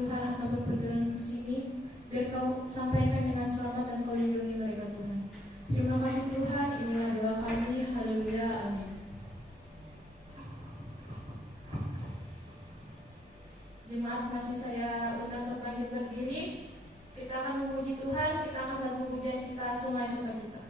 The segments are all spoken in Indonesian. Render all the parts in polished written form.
Tuhan atau berpergian ke sini, biar kau sampaikan dengan selamat dan kau lindungi mereka Tuhan. Terima kasih Tuhan, inilah doa kami. Haleluya, amin. Jemaat masih saya undang untuk lanjut berdiri. Kita akan memuji Tuhan, kita akan satu pujian kita Sumai Sukacita.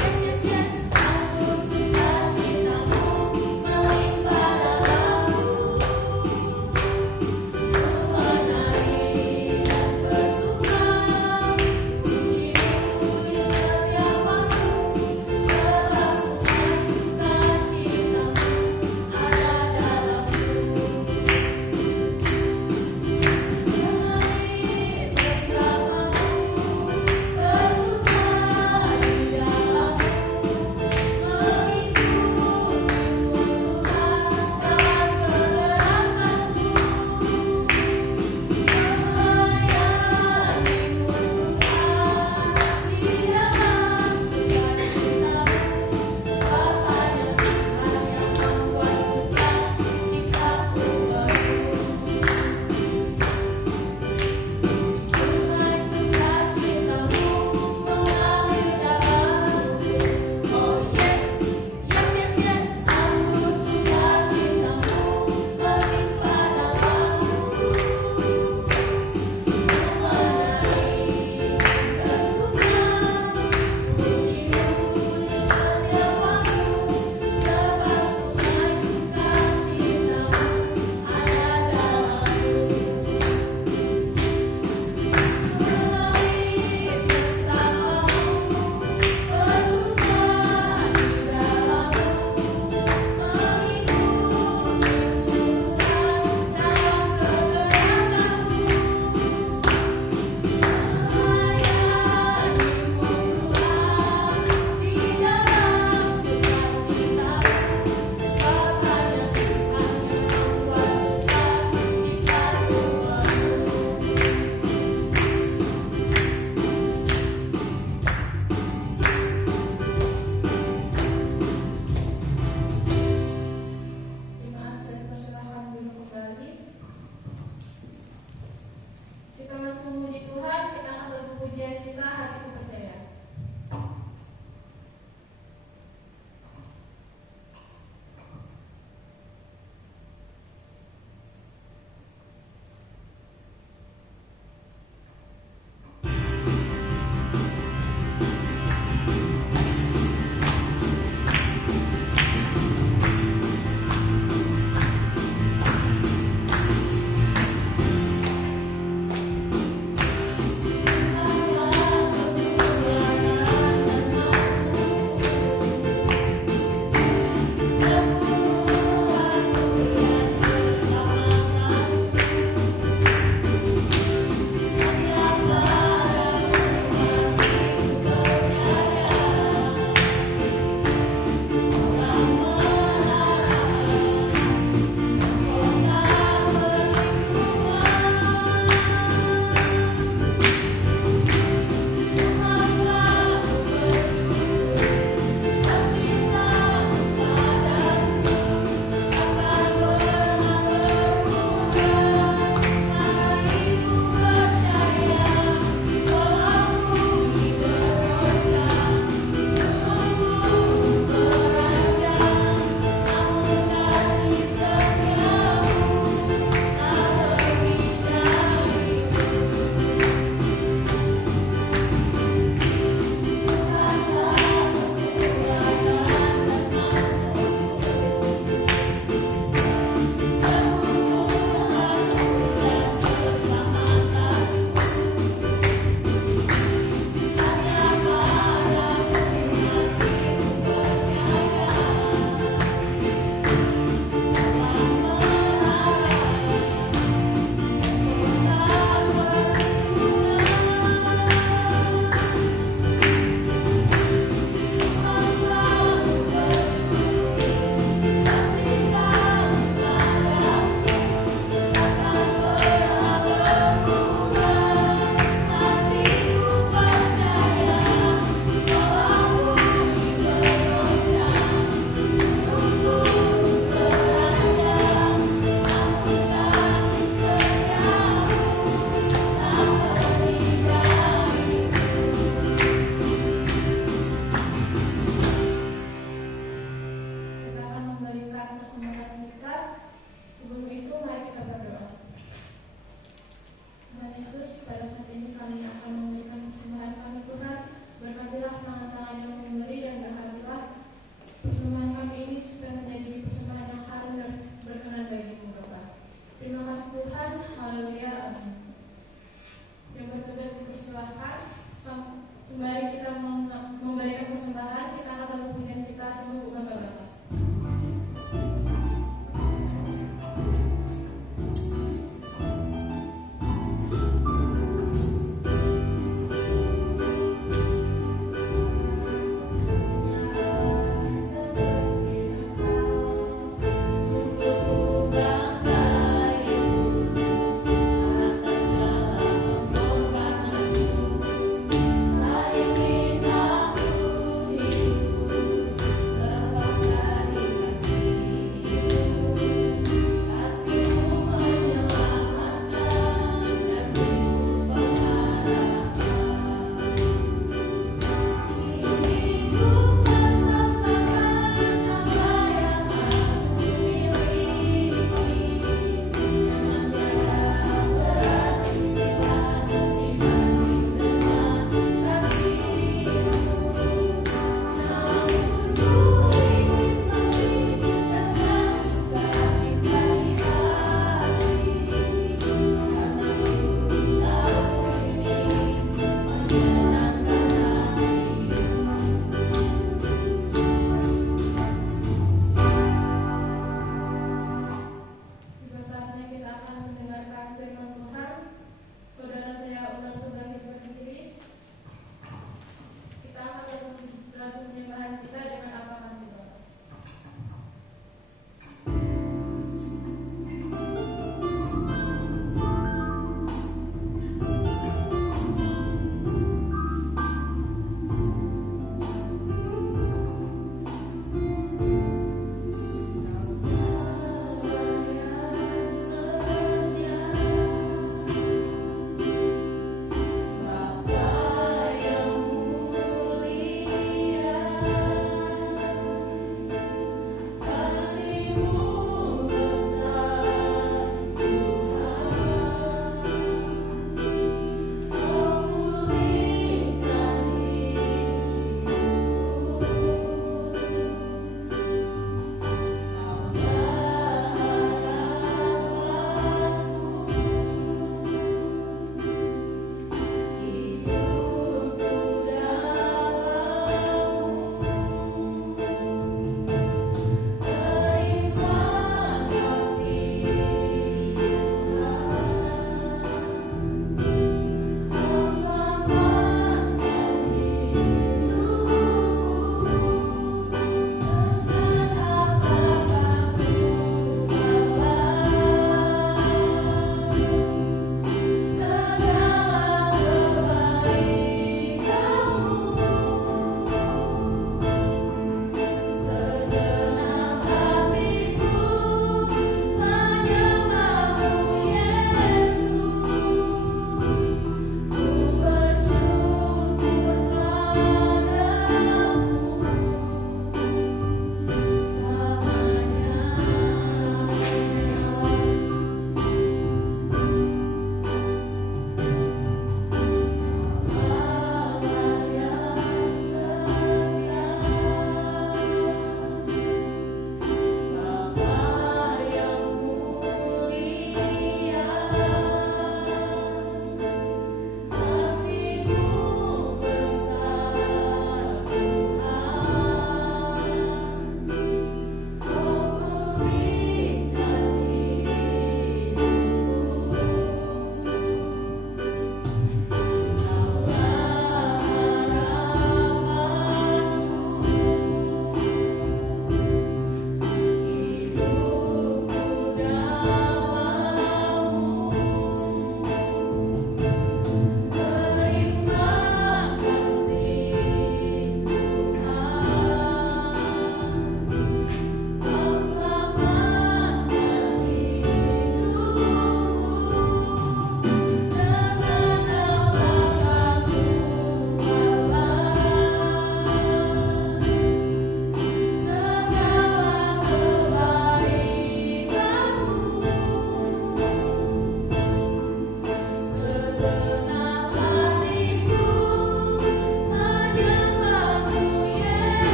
Yes, yes, yes, aku suka cintamu melimpah dalam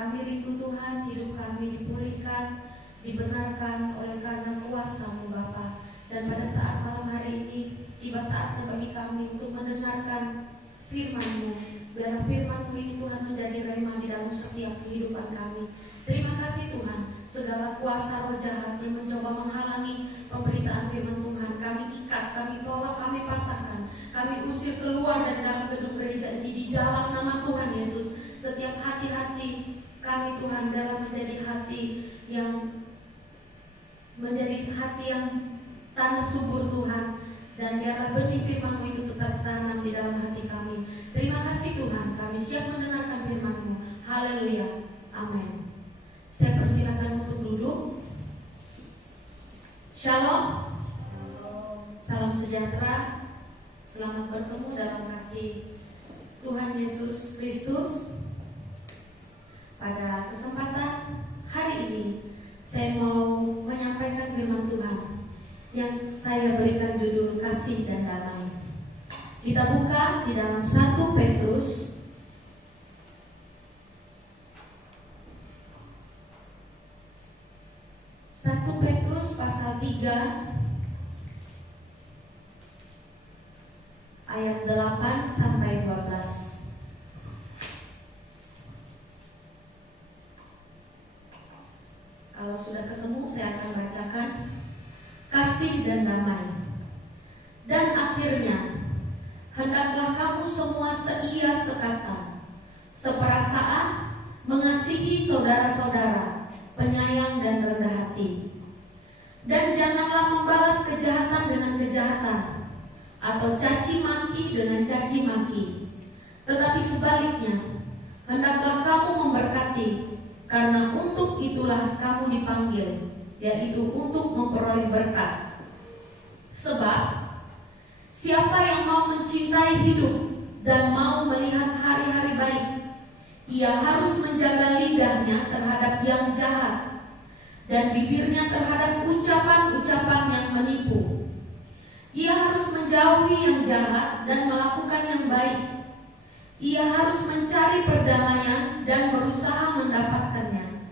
Kami rindu Tuhan, hidup kami dipulihkan, dibenarkan oleh karena kuasa-Mu Bapa. Dan pada saat malam hari ini, tiba saatnya bagi kami untuk mendengarkan firman-Mu. Biarlah firman-Mu ini Tuhan menjadi rema di dalam setiap kehidupan kami. Terima kasih Tuhan, segala kuasa roh jahat yang mencoba menghalangi pemberitaan firman Tuhan, kami ikat, kami tolak, kami patahkan, kami usir keluar dari dalam gedung gereja ini di dalam nama Tuhan Yesus. Setiap hati-hati kami Tuhan dalam menjadi hati yang tanah subur Tuhan, dan biarlah benih firman-Mu itu tetap tanam di dalam hati kami. Terima kasih Tuhan, kami siap mendengarkan firman-Mu. Haleluya, amin. Saya persilakan untuk duduk. Shalom, salam sejahtera, selamat bertemu dalam kasih Tuhan Yesus Kristus. Pada kesempatan hari ini saya mau menyampaikan firman Tuhan yang saya berikan judul kasih dan damai. Kita buka di dalam 1 Petrus pasal 3 ayat 8 sampai 12. Kalau sudah ketemu saya akan bacakan. Kasih dan damai. Dan akhirnya hendaklah kamu semua seia sekata, seperasaan, mengasihi saudara-saudara, penyayang dan rendah hati. Dan janganlah membalas kejahatan dengan kejahatan, atau caci maki dengan caci maki. Tetapi sebaliknya, hendaklah kamu memberkati, karena untuk itulah kamu dipanggil, yaitu untuk memperoleh berkat. Sebab siapa yang mau mencintai hidup dan mau melihat hari-hari baik, ia harus menjaga lidahnya terhadap yang jahat dan bibirnya terhadap ucapan-ucapan yang menipu. Ia harus menjauhi yang jahat dan melakukan yang baik. Ia harus mencari perdamaian dan berusaha mendapatkannya.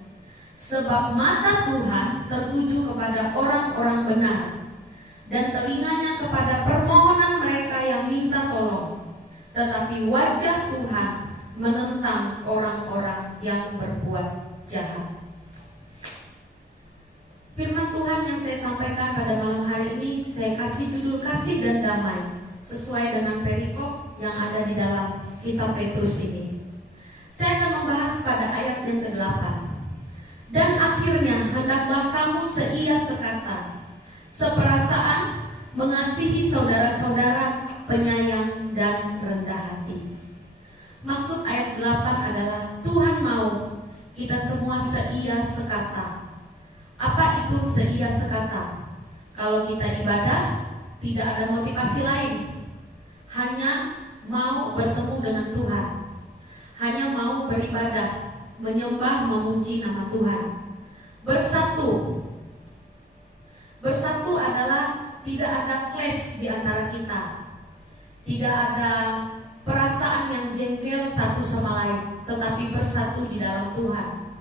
Sebab mata Tuhan tertuju kepada orang-orang benar, dan telinganya kepada permohonan mereka yang minta tolong. Tetapi wajah Tuhan menentang orang-orang yang berbuat jahat. Firman Tuhan yang saya sampaikan pada malam hari ini saya kasih judul kasih dan damai, sesuai dengan perikop yang ada di dalam kitab Petrus ini. Saya akan membahas pada ayat yang ke-8. Dan akhirnya hendaklah kamu seia sekata, seperasaan, mengasihi saudara-saudara, penyayang dan rendah hati. Maksud ayat 8 adalah Tuhan mau kita semua seia sekata. Apa itu seia sekata? Kalau kita ibadah, tidak ada motivasi lain, hanya mau bertemu dengan Tuhan, hanya mau beribadah, menyembah, memuji nama Tuhan. Bersatu adalah tidak ada clash di antara kita, tidak ada perasaan yang jengkel satu sama lain, tetapi bersatu di dalam Tuhan,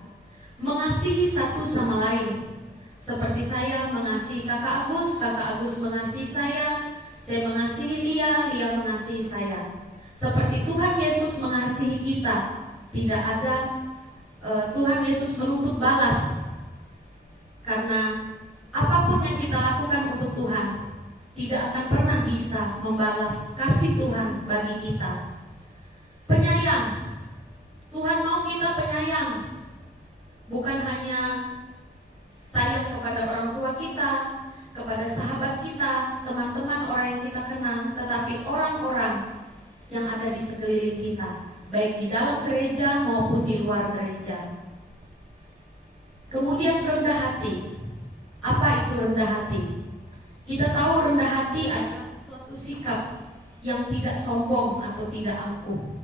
mengasihi satu sama lain. Seperti saya mengasihi kakak Agus mengasihi saya mengasihi dia mengasihi saya. Seperti Tuhan Yesus mengasihi kita, tidak ada Tuhan Yesus menuntut balas. Karena apapun yang kita lakukan untuk Tuhan tidak akan pernah bisa membalas kasih Tuhan bagi kita. Penyayang, Tuhan mau kita penyayang, bukan hanya sayang kepada orang tua kita, kepada sahabat kita, teman-teman orang yang kita kenal, tetapi orang-orang yang ada di sekeliling kita, baik di dalam gereja maupun di luar gereja. Kemudian rendah hati. Apa itu rendah hati? Kita tahu rendah hati adalah suatu sikap yang tidak sombong atau tidak angkuh.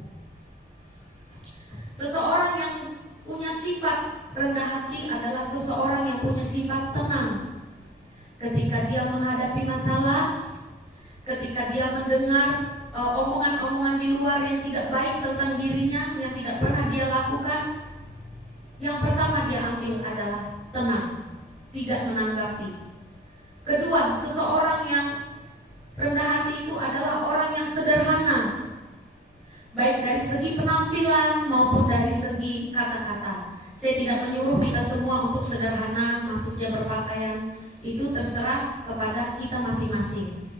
Seseorang yang punya sifat rendah hati adalah seseorang yang punya sifat tenang. Ketika dia menghadapi masalah, ketika dia mendengar omongan-omongan di luar yang tidak baik tentang dirinya, yang tidak pernah dia lakukan, Yang pertama dia ambil adalah tenang, tidak menanggapi. Kedua, seseorang yang rendah hati itu adalah orang yang sederhana, baik dari segi penampilan maupun dari segi kata-kata. Saya tidak menyuruh kita semua untuk sederhana, maksudnya berpakaian, itu terserah kepada kita masing-masing.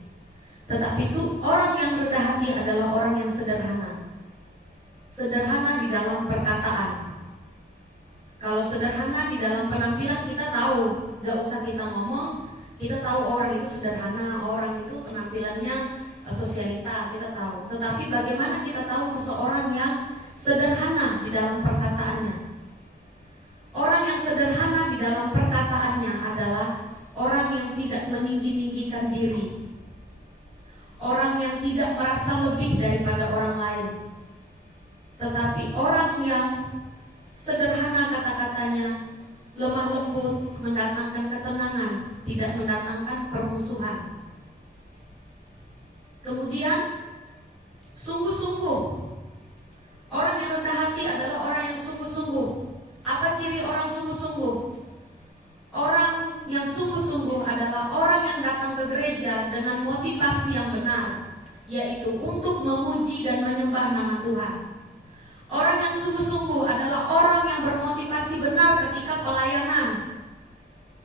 Tetapi itu orang yang rendah hati adalah orang yang sederhana. Sederhana di dalam perkataan. Kalau sederhana di dalam penampilan kita tahu, gak usah kita ngomong, kita tahu orang itu sederhana, orang itu penampilannya sosialita, kita tahu. Tetapi bagaimana kita tahu seseorang yang sederhana di dalam perkataannya? Orang yang sederhana di dalam perkataannya adalah orang yang tidak meninggi-tinggikan diri, orang yang tidak merasa lebih daripada orang lain, tetapi orang yang sederhana kata-katanya, lemah lembut, mendatangkan ketenangan, tidak mendatangkan permusuhan. Kemudian sungguh-sungguh. Orang yang rendah hati adalah orang yang sungguh-sungguh. Apa ciri orang sungguh-sungguh? Orang yang sungguh-sungguh adalah orang yang datang ke gereja dengan motivasi yang benar, yaitu untuk memuji dan menyembah nama Tuhan. Orang yang sungguh-sungguh adalah orang yang bermotivasi benar ketika pelayanan,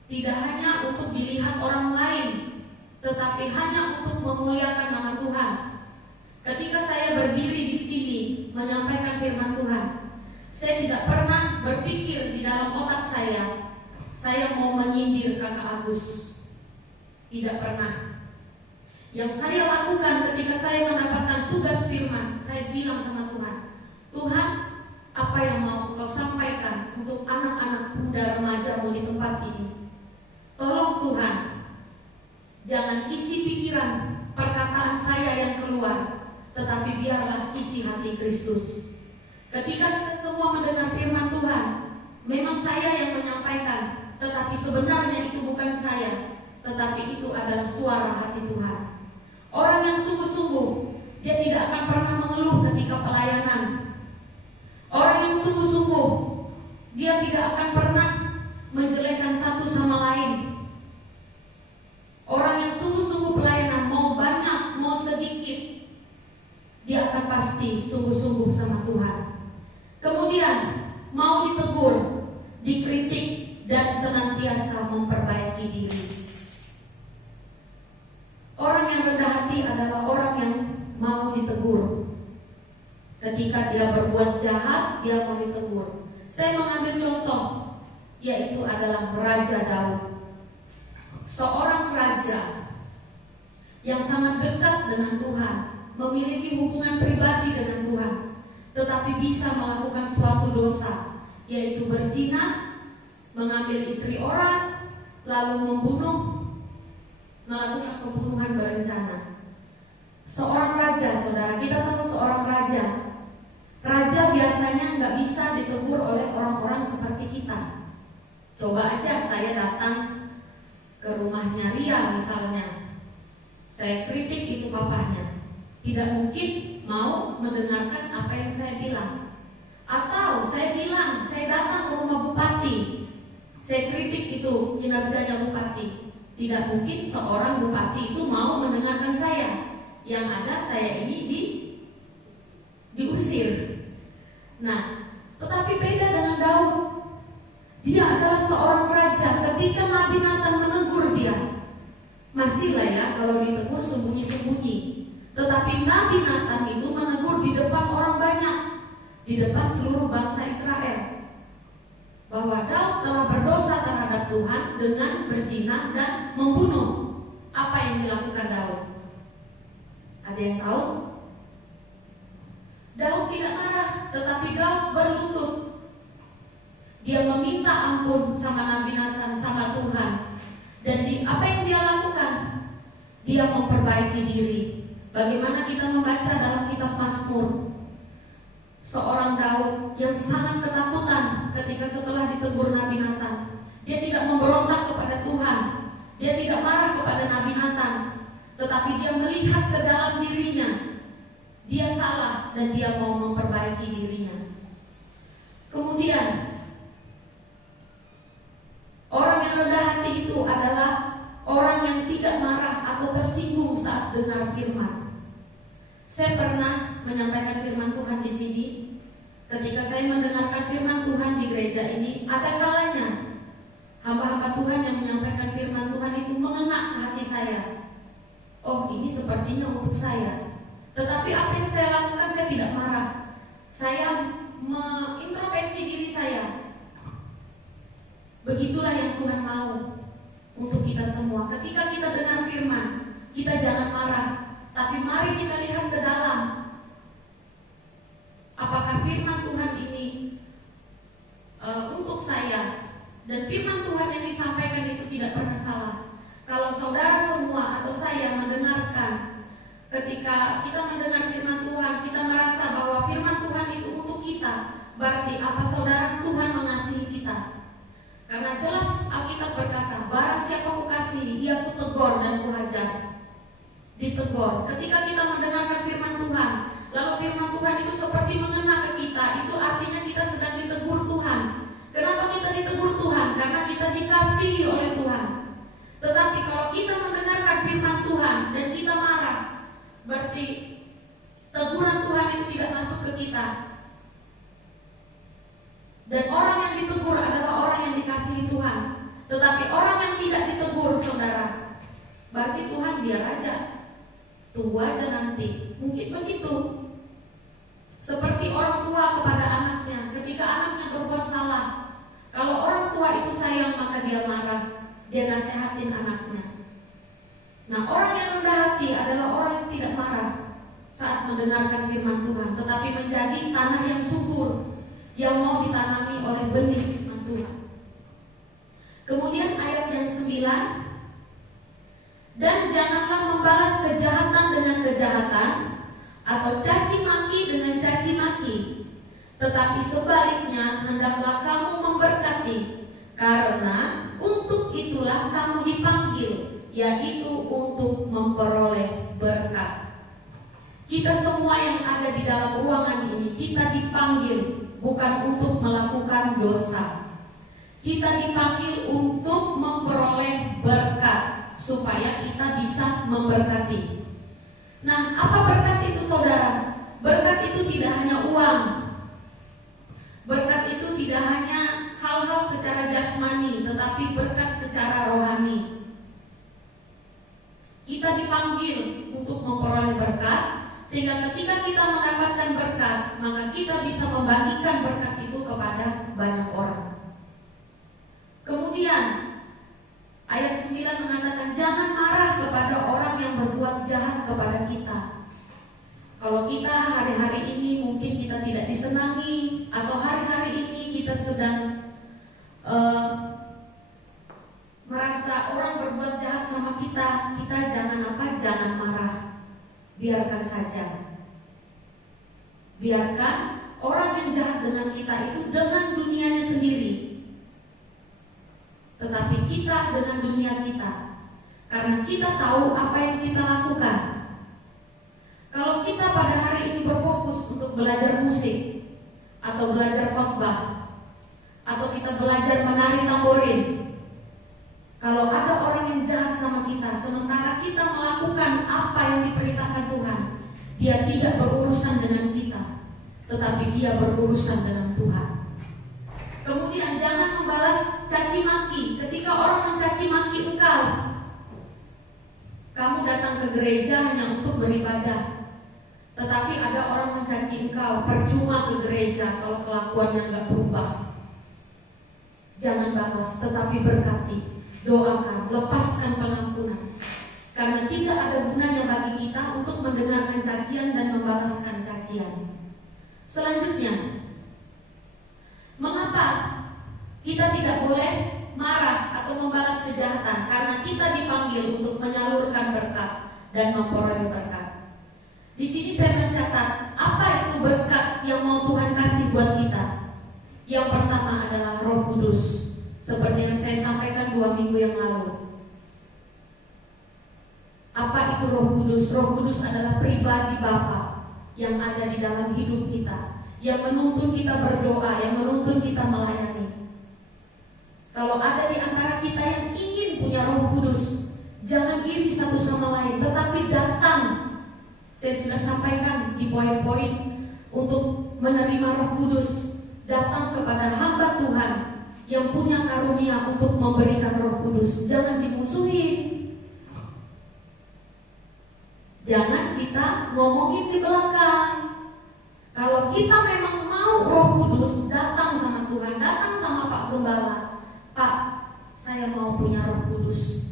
tidak hanya untuk dilihat orang lain, tetapi hanya untuk memuliakan nama Tuhan. Ketika saya berdiri di sini menyampaikan firman Tuhan, saya tidak pernah berpikir di dalam otak saya mau menyindir Kakak Agus. Tidak pernah. Yang saya lakukan ketika saya mendapatkan tugas firman, saya bilang sama Tuhan, Tuhan, apa yang mau Kau sampaikan untuk anak-anak muda remajamu di tempat ini? Tolong Tuhan, jangan isi pikiran perkataan saya yang keluar, tetapi biarlah isi hati Kristus. Ketika kita semua mendengar firman Tuhan, memang saya yang menyampaikan, tetapi sebenarnya itu bukan saya, tetapi itu adalah suara hati Tuhan. Orang yang sungguh-sungguh, dia tidak akan pernah mengeluh ketika pelayanan. Orang yang sungguh-sungguh, dia tidak akan pernah menjelekkan satu sama lain. Orang yang sungguh-sungguh pelayanan, mau banyak, mau sedikit, dia akan pasti sungguh-sungguh sama Tuhan. Kemudian, mau ditegur, dikritik, dan senantiasa memperbaiki diri. Orang yang rendah hati adalah orang yang mau ditegur. Ketika dia berbuat jahat, dia mau ditegur. Saya mengambil contoh, yaitu adalah Raja Daud. Seorang raja yang sangat dekat dengan Tuhan, memiliki hubungan pribadi dengan Tuhan, tetapi bisa melakukan suatu dosa, yaitu berzina, mengambil istri orang, lalu membunuh, melakukan pembunuhan berencana. Seorang raja, saudara, kita tahu seorang raja. Raja biasanya nggak bisa ditegur oleh orang-orang seperti kita. Coba aja saya datang ke rumahnya Ria misalnya, saya kritik itu papahnya, tidak mungkin mau mendengarkan apa yang saya bilang. Atau saya bilang, saya datang ke rumah bupati, saya kritik itu kinerjanya bupati, tidak mungkin seorang bupati itu mau mendengarkan saya. Yang ada saya ini diusir. Nah, tetapi beda dengan Daud. Dia adalah seorang raja. Ketika Nabi Nathan menegur dia, masihlah ya kalau ditegur sembunyi-sembunyi. Tetapi Nabi Nathan itu menegur di depan orang banyak, di depan seluruh bangsa Israel, bahwa Daud telah berdosa terhadap Tuhan dengan berzina dan membunuh. Apa yang dilakukan Daud? Ada yang tahu? Daud tidak marah, tetapi Daud berlutut. Dia meminta ampun sama Nabi Nathan, sama Tuhan. Dan apa yang dia lakukan? Dia memperbaiki diri. Bagaimana kita membaca dalam kitab Mazmur, seorang Daud yang sangat ketakutan ketika setelah ditegur Nabi Nathan. Dia tidak memberontak kepada Tuhan, dia tidak marah kepada Nabi Nathan, tetapi dia melihat ke dalam dirinya. Dia salah dan dia mau memperbaiki dirinya. Kemudian bisa dengar firman. Saya pernah menyampaikan firman Tuhan di sini. Ketika saya mendengarkan firman Tuhan di gereja ini, ada kalanya hamba-hamba Tuhan yang menyampaikan firman Tuhan itu mengena ke hati saya. Oh, ini sepertinya untuk saya. Tetapi apa yang saya lakukan, saya tidak marah. Saya mengintrospeksi diri saya. Begitulah yang Tuhan mau untuk kita semua. Ketika kita dengar firman, kita jangan marah, tapi mari kita lihat ke dalam. Apakah firman Tuhan ini untuk saya? Dan firman Tuhan yang disampaikan itu tidak pernah salah. Kalau saudara semua atau saya mendengarkan, ketika kita mendengar firman Tuhan, kita merasa bahwa firman Tuhan itu untuk kita, berarti apa saudara? Tuhan mengasihi kita. Karena jelas Alkitab berkata, barang siapa kukasihi, dia kutegur dan kuhajar. Ditegur. Ketika kita mendengarkan firman Tuhan, lalu firman Tuhan itu seperti mengena ke kita, itu artinya kita sedang ditegur Tuhan. Kenapa kita ditegur Tuhan? Karena kita dikasihi oleh Tuhan. Tetapi kalau kita mendengarkan firman Tuhan dan kita marah, berarti teguran Tuhan itu tidak masuk ke kita. Dan orang yang ditegur adalah orang yang dikasihi Tuhan. Tetapi orang yang tidak ditegur, saudara, berarti Tuhan biar aja, tunggu aja nanti. Mungkin begitu. Seperti orang tua kepada anaknya, ketika anaknya berbuat salah, kalau orang tua itu sayang, maka dia marah, dia nasihatin anaknya. Nah, orang yang rendah hati adalah orang yang tidak marah saat mendengarkan firman Tuhan, tetapi menjadi tanah yang subur, yang mau ditanami oleh benih firman Tuhan. Kemudian ayat yang 9, dan janganlah membalas kejahatan dengan kejahatan, atau caci maki dengan caci maki, tetapi sebaliknya hendaklah kamu memberkati, karena untuk itulah kamu dipanggil, yaitu untuk memperoleh berkat. Kita semua yang ada di dalam ruangan ini, kita dipanggil bukan untuk melakukan dosa. Kita dipanggil untuk memperoleh berkat, supaya kita bisa memberkati. Nah, apa berkat itu, saudara? Berkat itu tidak hanya uang. Berkat itu tidak hanya hal-hal secara jasmani, tetapi berkat secara rohani. Kita dipanggil untuk memperoleh berkat, sehingga ketika kita mendapatkan berkat, maka kita bisa membagikan berkat itu kepada banyak orang. Kemudian ayat 9 mengatakan, jangan marah kepada orang yang berbuat jahat kepada kita. Kalau kita hari-hari ini mungkin kita tidak disenangi, atau hari-hari ini kita sedang merasa orang berbuat jahat sama kita, kita jangan jangan marah. Biarkan saja. Biarkan orang yang jahat dengan kita itu dengan dunianya sendiri, tetapi kita dengan dunia kita, karena kita tahu apa yang kita lakukan. Kalau kita pada hari ini berfokus untuk belajar musik, atau belajar khotbah, atau kita belajar menari tamborin, kalau ada orang yang jahat sama kita, sementara kita melakukan apa yang diperintahkan Tuhan, dia tidak berurusan dengan kita, tetapi dia berurusan dengan Tuhan. Kemudian jangan membalas caci maki. Ketika orang mencaci maki engkau, kamu datang ke gereja hanya untuk beribadah, tetapi ada orang mencaci engkau, percuma ke gereja kalau kelakuannya nggak berubah. Jangan balas, tetapi berkati, doakan, lepaskan pengampunan, karena tidak ada gunanya bagi kita untuk mendengarkan cacian dan membalaskan cacian. Selanjutnya, mengapa kita tidak boleh marah atau membalas kejahatan? Karena kita dipanggil untuk menyalurkan berkat dan memperoleh berkat. Di sini saya mencatat apa itu berkat yang mau Tuhan kasih buat kita. Yang pertama adalah Roh Kudus, seperti yang saya sampaikan 2 minggu yang lalu. Apa itu Roh Kudus? Roh Kudus adalah pribadi Bapa yang ada di dalam hidup kita, yang menuntun kita berdoa, yang menuntun kita melayani. Kalau ada di antara kita yang ingin punya Roh Kudus, Jangan iri satu sama lain, tetapi datang. Saya sudah sampaikan di poin-poin untuk menerima Roh Kudus. Datang kepada hamba Tuhan yang punya karunia untuk memberikan Roh Kudus. Jangan dimusuhin. Jangan kita ngomongin di belakang. Kalau kita memang mau Roh Kudus, datang sama Tuhan, datang sama Pak Gembala. Pak, saya mau punya Roh Kudus.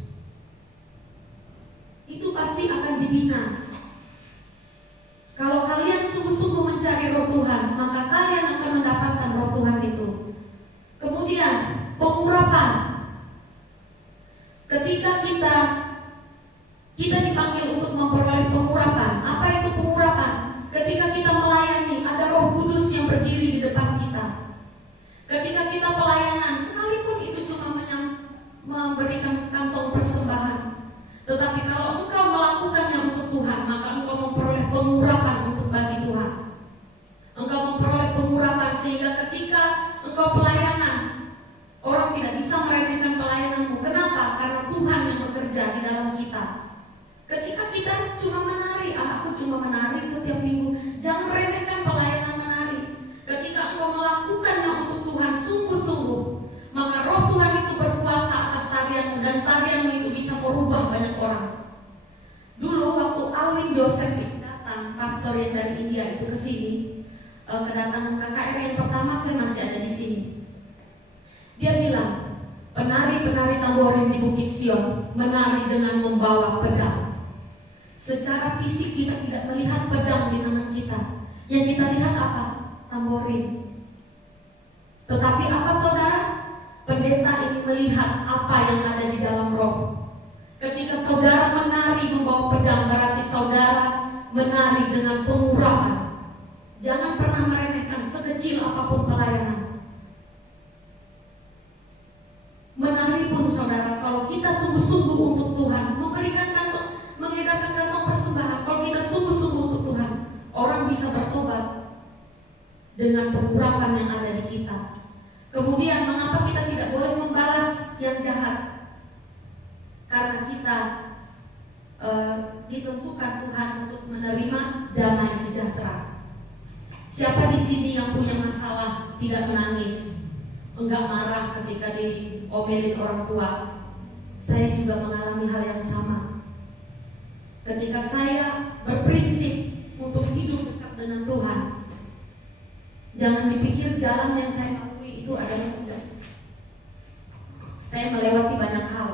Itu pasti akan dibina. Kalau kalian sungguh-sungguh mencari Roh Tuhan, maka kalian akan mendapatkan Roh Tuhan itu. Kemudian pengurapan. Ketika kita dipanggil untuk memperoleh pengurapan. Apa itu pengurapan? Ketika kita melayani, ada Roh Kudus yang berdiri di depan kita. Ketika kita pelayanan, sekalipun itu cuma memberikan kantong persembahan, tetapi kalau engkau melakukannya untuk Tuhan, maka engkau memperoleh pengurapan untuk bagi Tuhan. Engkau memperoleh pengurapan sehingga ketika engkau pelayanan, orang tidak bisa meremehkan pelayananmu. Kenapa? Karena Tuhan yang bekerja di dalam kita. Ketika kita cuma menari, aku cuma menari setiap minggu, jangan remehkan pelayanan menari. Ketika engkau melakukannya untuk Tuhan sungguh-sungguh, maka Roh Tuhan itu berkuasa atas tarianmu, dan tarianmu itu bisa merubah banyak orang. Dulu waktu Alwin Joseph itu datang, pastor yang dari India itu ke sini, kedatangan KKR yang pertama, saya masih ada di sini. Dia bilang, penari-penari tamborin di Bukit Sion menari dengan membawa pedang. Secara fisik kita tidak melihat pedang di tangan kita. Yang kita lihat apa? Tamborin. Tetapi apa saudara? Pendeta ini melihat apa yang ada di dalam roh. Ketika saudara menari membawa pedang, berarti saudara menari dengan pengurapan. Jangan pernah meremehkan sekecil apapun pelayanan. Menari pun saudara, kalau kita sungguh-sungguh untuk Tuhan, mengedarkan kantong persembahan, kalau kita sungguh-sungguh untuk Tuhan, orang bisa bertobat dengan pengurapan yang ada di kita. Kemudian mengapa kita tidak boleh membalas yang jahat? Karena kita ditentukan Tuhan untuk menerima damai sejahtera. Siapa di sini yang punya masalah tidak menangis, enggak marah ketika diomelin orang tua? Saya juga mengalami hal yang sama. Ketika saya berprinsip untuk hidup dekat dengan Tuhan, jangan dipikir jalan yang saya lalui itu adalah mudah. Saya melewati banyak hal,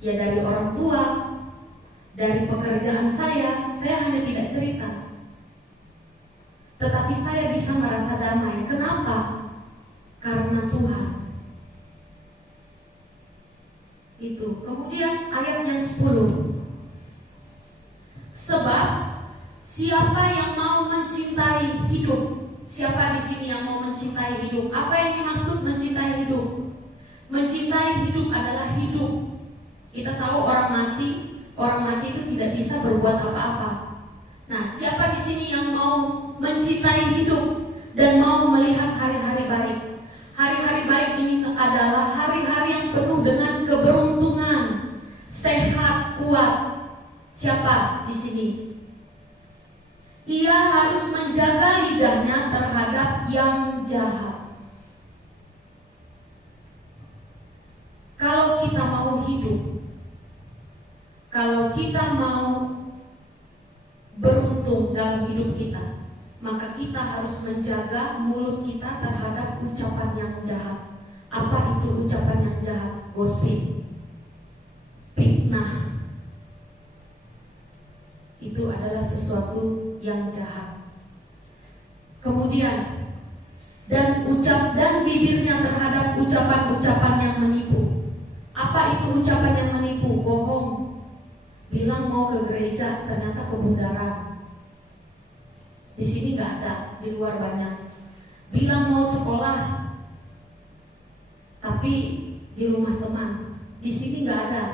ya dari orang tua, dari pekerjaan saya hanya tidak cerita. Tetapi saya bisa merasa damai. Kenapa? Karena Tuhan. Itu. Kemudian ayat yang 10. Sebab siapa yang mau mencintai hidup? Siapa di sini yang mau mencintai hidup? Apa yang dimaksud mencintai hidup? Mencintai hidup adalah hidup. Kita tahu orang mati itu tidak bisa berbuat apa-apa. Nah, siapa di sini yang mau mencintai hidup dan mau melihat hari-hari baik? Hari-hari baik ini adalah hari-hari yang penuh dengan keberuntungan, sehat, kuat. Siapa di sini? Ia harus menjaga lidahnya terhadap yang jahat. Kalau kita mau hidup, kalau kita mau beruntung dalam hidup kita, maka kita harus menjaga mulut kita terhadap ucapan yang jahat. Apa itu ucapan yang jahat? Gosip, fitnah. Itu adalah sesuatu yang jahat. Kemudian dan bibirnya terhadap ucapan-ucapan yang menipu. Apa itu ucapan yang menipu? Bohong. Bilang mau ke gereja, ternyata ke bundaran. Di sini nggak ada, di luar banyak. Bilang mau sekolah, tapi di rumah teman. Di sini nggak ada,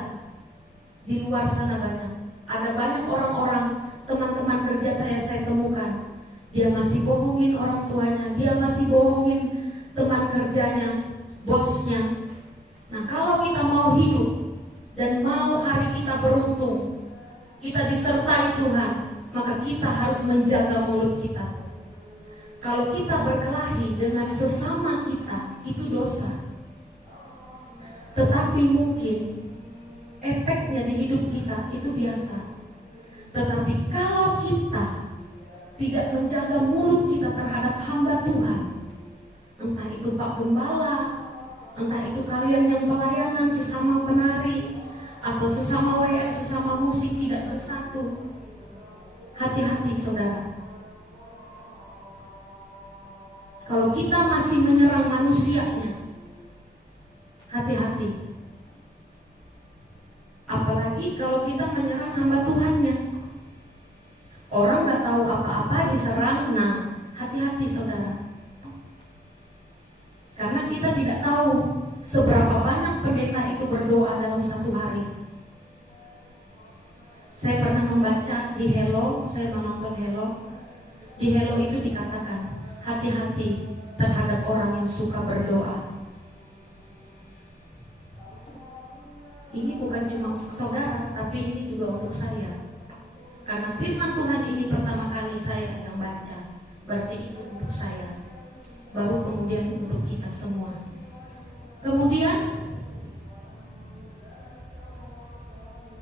di luar sana banyak. Ada banyak orang-orang, teman-teman kerja saya temukan, dia masih bohongin orang tuanya, dia masih bohongin teman kerjanya, bosnya. Nah, kalau kita mau hidup dan mau hari kita beruntung, kita disertai Tuhan, maka kita harus menjaga mulut kita. Kalau kita berkelahi dengan sesama kita, itu dosa. Tetapi mungkin efeknya di hidup kita itu biasa. Tetapi kalau kita tidak menjaga mulut kita terhadap hamba Tuhan, entah itu Pak Gembala, entah itu kalian yang pelayanan, sesama penari, atau sesama WF, sesama musik tidak bersatu, hati-hati saudara. Kalau kita masih menyerang manusianya, hati-hati. Apalagi kalau kita menyerang hamba Tuhannya. Orang gak tahu apa-apa diserang, nah hati-hati saudara. Karena kita tidak tahu seberapa banyak pendeta itu berdoa dalam satu hari. Saya pernah membaca di Hello, saya menonton Hello. Di Hello itu dikatakan, hati-hati terhadap orang yang suka berdoa. Ini bukan cuma untuk saudara, tapi ini juga untuk saya. Karena firman Tuhan ini pertama kali saya yang baca, berarti itu untuk saya. Baru kemudian untuk kita semua. Kemudian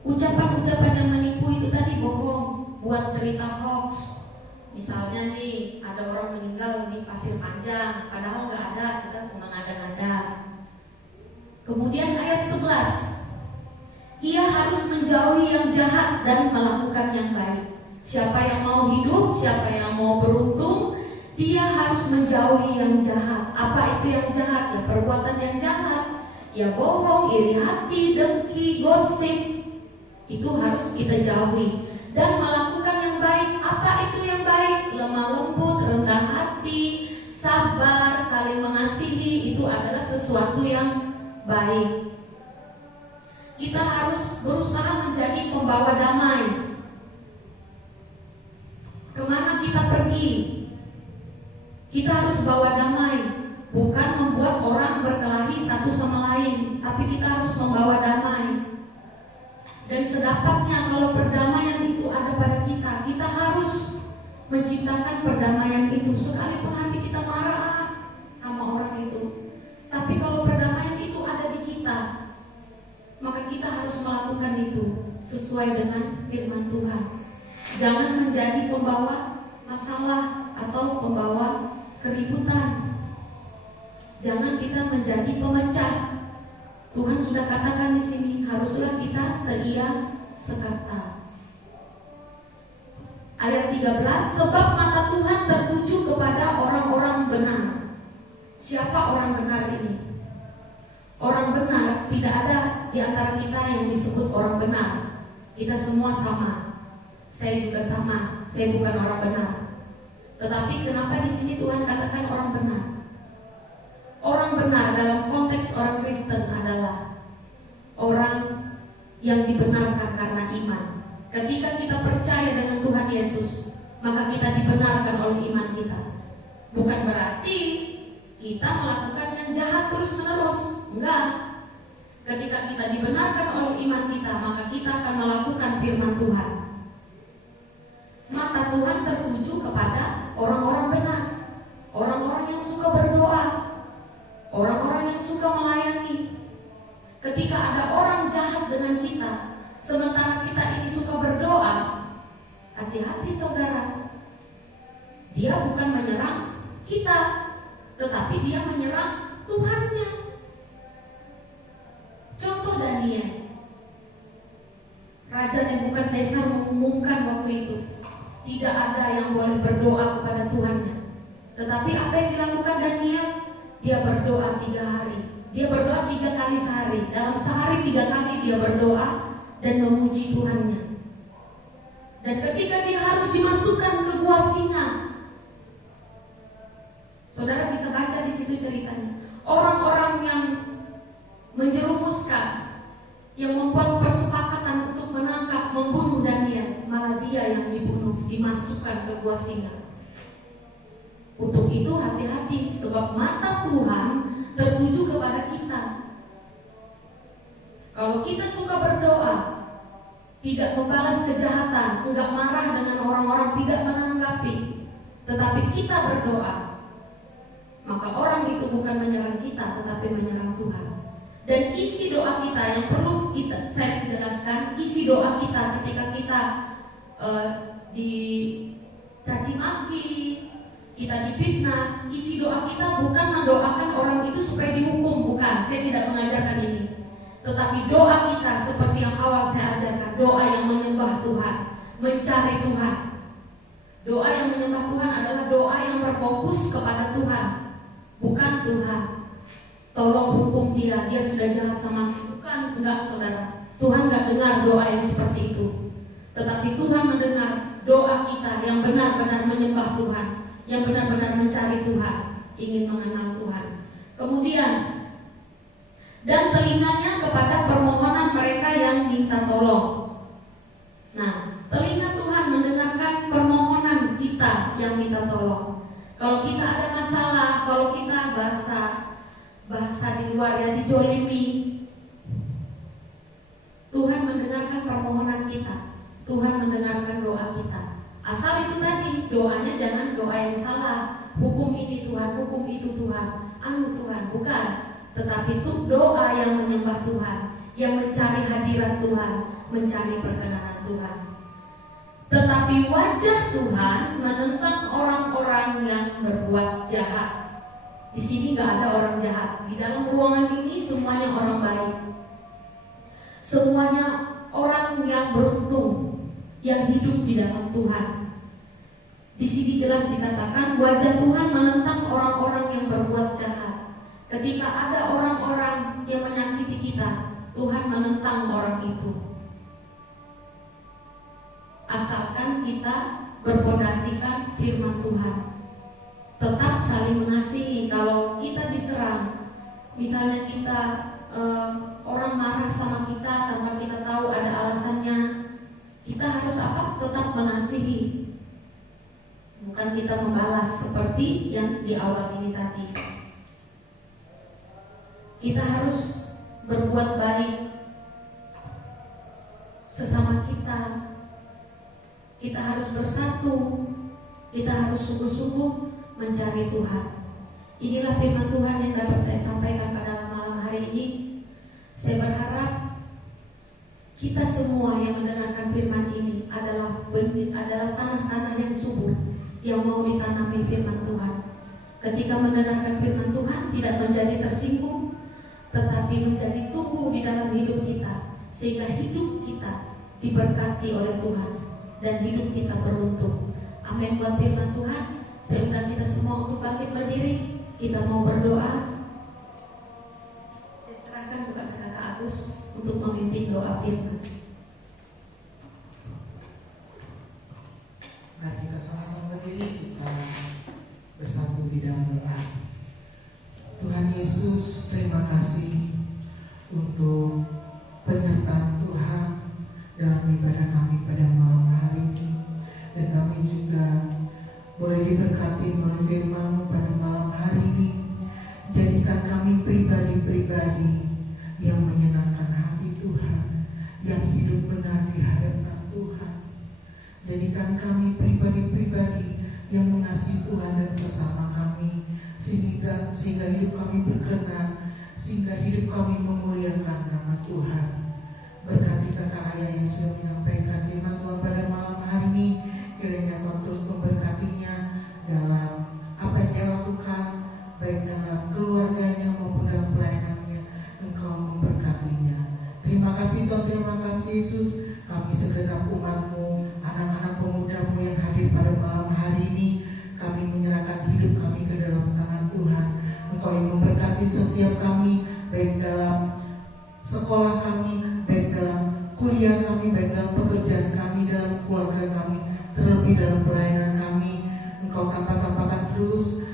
ucapan-ucapan yang menipu itu tadi bohong, buat cerita hoax. Misalnya nih, ada orang meninggal di Pasir Panjang, padahal nggak ada, kita cuma ngada-ngada. Kemudian ayat 11, ia harus menjauhi yang jahat dan melakukan yang baik. Siapa yang mau hidup, siapa yang mau beruntung, dia harus menjauhi yang jahat. Apa itu yang jahat? Ya perbuatan yang jahat, ya bohong, iri hati, dengki, gosip. Itu harus kita jauhi. Dan melakukan yang baik. Apa itu yang baik? Lemah lembut, rendah hati, sabar, saling mengasihi. Itu adalah sesuatu yang baik. Kita harus berusaha menjadi pembawa damai. Kemana kita pergi, kita harus bawa damai. Bukan membuat orang berkelahi satu sama lain, tapi kita harus membawa damai. Dan sedapatnya kalau perdamaian itu ada pada kita, kita harus menciptakan perdamaian itu. Sekalipun hati kita marah sama orang itu, tapi kalau perdamaian itu ada di kita, maka kita harus melakukan itu sesuai dengan firman Tuhan. Jangan menjadi pembawa masalah atau pembawa keributan. Jangan kita menjadi pemecah. Tuhan sudah katakan di sini, haruslah kita seia sekata. Ayat 13, sebab mata Tuhan tertuju kepada orang-orang benar. Siapa orang benar ini? Orang benar tidak ada di antara kita yang disebut orang benar. Kita semua sama. Saya juga sama. Saya bukan orang benar. Tetapi kenapa di sini Tuhan katakan orang benar? Orang benar dalam konteks orang Kristen adalah orang yang dibenarkan karena iman. Ketika kita percaya dengan Tuhan Yesus, maka kita dibenarkan oleh iman kita. Bukan berarti kita melakukan yang jahat terus-menerus. Enggak. Ketika kita dibenarkan oleh iman kita, maka kita akan melakukan firman Tuhan. Mata Tuhan tertuju kepada orang-orang benar, orang-orang yang suka berdoa, orang-orang yang suka melayani. Ketika ada orang jahat dengan kita, sementara kita ini suka berdoa, hati-hati saudara. Dia bukan menyerang kita, tetapi dia menyerang Tuhannya. Contoh Daniel, Raja Nebukadnezar mengumumkan waktu itu, tidak ada yang boleh berdoa kepada Tuhannya. Tetapi apa yang dilakukan Daniel? Dia berdoa 3 hari. Dia berdoa 3 kali sehari. Dalam sehari 3 kali dia berdoa dan memuji Tuhannya. Dan ketika dia harus dimasukkan ke gua singa, saudara bisa baca di situ ceritanya. Orang-orang yang menjerumuskan, yang membuat persepakatan untuk menangkap, membunuh Daniel, malah dia yang dibunuh, dimasukkan ke gua singa. Untuk itu hati-hati, sebab mata Tuhan tertuju kepada kita. Kalau kita suka berdoa, tidak membalas kejahatan, enggak marah dengan orang-orang, tidak menanggapi, tetapi kita berdoa, maka orang itu bukan menyerang kita, tetapi menyerang Tuhan. Dan isi doa kita yang perlu saya jelaskan, isi doa kita ketika kita dicaci maki, kita difitnah, isi doa kita bukan mendoakan orang itu supaya dihukum, bukan. Saya tidak mengajarkan ini. Tetapi doa kita seperti yang awal saya ajarkan, doa yang menyembah Tuhan, mencari Tuhan. Doa yang menyembah Tuhan adalah doa yang berfokus kepada Tuhan, bukan Tuhan tolong hukum dia sudah jahat sama aku. Bukan, enggak saudara. Tuhan enggak dengar doa yang seperti itu. Tetapi Tuhan mendengar doa kita yang benar-benar menyembah Tuhan, yang benar-benar mencari Tuhan, ingin mengenal Tuhan. Kemudian, dan telinganya kepada permohonan mereka yang minta tolong. Nah, telinga Tuhan mendengarkan permohonan kita yang minta tolong. Kalau kita ada masalah, kalau kita bahasa di luar ya, dijolimi, Tuhan mendengarkan permohonan kita, Tuhan mendengarkan doa kita. Asal itu tadi, doanya jangan doa yang salah, hukum ini Tuhan, hukum itu Tuhan, anu Tuhan, bukan. Tetapi itu doa yang menyembah Tuhan, yang mencari hadirat Tuhan, mencari perkenanan Tuhan. Tetapi wajah Tuhan menentang orang-orang yang berbuat jahat. Di sini nggak ada orang jahat. Di dalam ruangan ini semuanya orang baik. Semuanya orang yang beruntung, yang hidup di dalam Tuhan. Di sini jelas dikatakan wajah Tuhan menentang orang-orang yang berbuat jahat. Ketika ada orang-orang yang menyakiti kita, Tuhan menentang orang itu. Asalkan kita berpondasikan firman Tuhan, tetap saling mengasihi. Kalau kita diserang, misalnya kita orang marah sama kita tanpa kita tahu ada alasannya, kita harus apa? Tetap mengasihi, bukan kita membalas seperti yang di awal ini tadi. Kita harus berbuat baik sesama kita. Kita harus bersatu. Kita harus sungguh-sungguh mencari Tuhan. Inilah firman Tuhan yang dapat saya sampaikan pada malam hari ini. Saya berharap kita semua yang mendengarkan firman ini adalah tanah-tanah yang subur, yang mau ditanami firman Tuhan. Ketika mendengarkan firman Tuhan, tidak menjadi tersinggung, tetapi menjadi tumbuh di dalam hidup kita, sehingga hidup kita diberkati oleh Tuhan dan hidup kita beruntung. Amin. Buat firman Tuhan, saya undang kita semua untuk bangkit berdiri. Kita mau berdoa. Saya serahkan kepada Kakak Agus untuk memimpin doa firman. Mari kita sama-sama berdiri, kita bersatu di dalam doa. Tuhan Yesus, terima kasih untuk penyertaan Tuhan dalam ibadah kami pada malam hari ini. Dan kami juga boleh diberkati oleh firman-Mu pada malam hari ini. Jadikan kami pribadi-pribadi yang menyenangkan hati Tuhan, yang hidup benar di hadapan Tuhan. Jadikan kami pribadi-pribadi yang mengasihi Tuhan dan sesama kami, sehingga hidup kami berkenan, sehingga hidup kami memuliakan nama Tuhan. Berkati kakak ayah yang sudah menyampaikan firman Tuhan pada malam hari ini, kiranya Kau terus memberkatinya dalam apa yang dia lakukan, baik dalam keluarganya maupun dalam pelayanannya. Engkau memberkatinya. Terima kasih Tuhan, terima kasih Yesus. Kami segenap umat-Mu, anak-anak pemuda-Mu yang hadir pada malam hari ini, kami menyerahkan hidup kami ke dalam tangan Tuhan. Engkau yang memberkati setiap kami, baik dalam sekolah kami, baik dalam kuliah kami, baik dalam pekerjaan kami, dalam keluarga kami, terlebih dalam pelayanan kami. Engkau tambah-tambahkan terus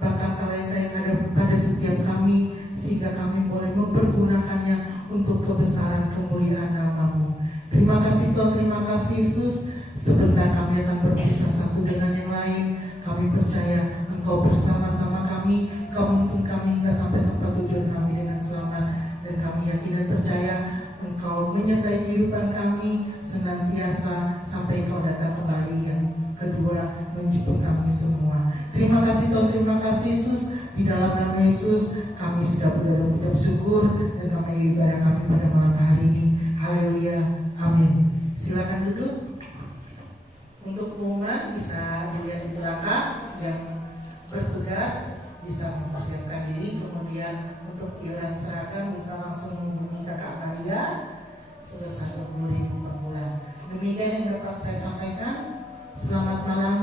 bakat talenta yang ada pada setiap kami, sehingga kami boleh mempergunakannya untuk kebesaran kemuliaan nama-Mu. Terima kasih Tuhan, terima kasih Yesus. Sebentar kami akan berpisah satu dengan yang lain. Kami percaya Engkau bersama-sama kami, Kau menuntun kami hingga sampai tempat tujuan kami dengan selamat. Dan kami yakin dan percaya kami sudah mengucap syukur dan kami ibadah kami pada malam hari ini. Haleluya, amin. Silakan duduk. Untuk pengumuman bisa dilihat di belakang, yang bertugas bisa mempersiapkan diri. Kemudian untuk iuran seragam bisa langsung menghubungi Kakak Maria sebesar 20.000 per bulan. Demikian yang dapat saya sampaikan. Selamat malam